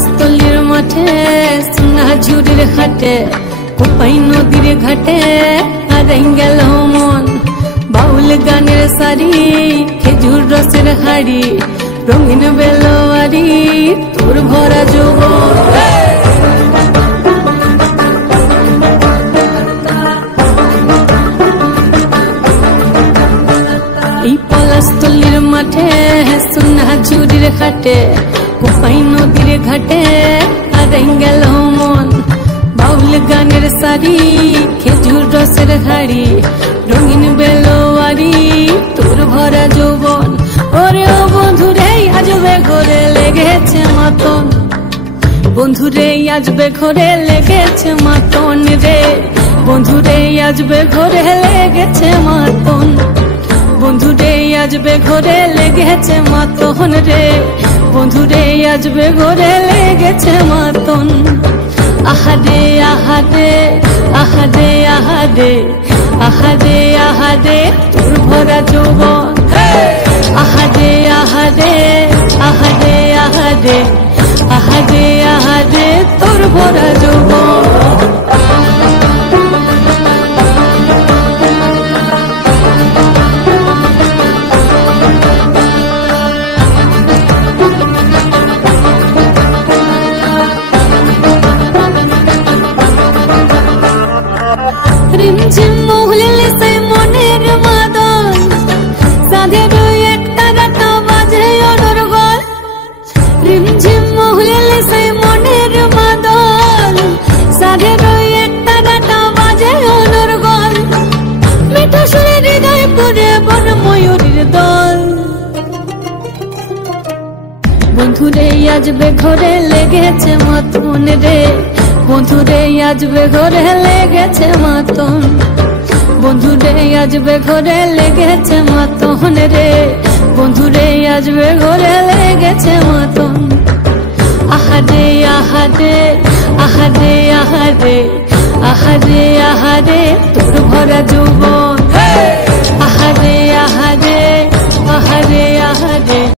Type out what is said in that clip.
পলাশতলির মাঠে সোনা ঝুড়ির ঘাটে কোপাই নদীর ঘাটে হারাই গেল মন বাউল গানের সারি খেজুর রসের হাড়ি রঙিন বেলোয়ারি তোর ভরা যৌবন এই পলাশতলির মাঠে সোনা ঝুড়ির ঘাটে কোপাই নদীর ঘাটে হারাই গেল মন বাউল গানের সারি খেজুর রসের হাড়ি রঙিন বেলোয়ারি তোর ভরা যৌবন ওরে ও বন্ধুরে আজবে ঘরে লেগেছে মাতন বন্ধুরে আজবে ঘরে লেগেছে মাতন রে বন্ধুরে আজবে ঘরে লেগেছে মাতন বন্ধুরে আজবে ঘরে লেগেছে মাতন রে বন্ধুরে আজবে ঘরে লেগেছে মাতন আহারে আহারে আহারে আহারে আহারে আহারে তোর ভরা যৌবন আহারে আহারে আহারে আহারে আহারে আহারে তোর ভরা যৌবন রিমঝিম মহুলে সে মনের মাদন সাধের একটা রাত বাজে অনর্গল রিমঝিম মহুলে সে মনের মাদন সাধের একটা রাত বাজে অনর্গল মিঠা সুরে হৃদয় করে বন ময়ূরীর দল বন্ধুরে আজবে ঘরে লেগেছে মাতন রে বন্ধুরে আজবে ঘরে লেগেছে মাতন বন্ধুরে আজবে ঘরে লেগেছে মাতন রে বন্ধুরে আজবে ঘরে লেগেছে মাতন আহারে আহারে আহারে আহারে আহারে আহারে তোর ভরা যৌবন আহারে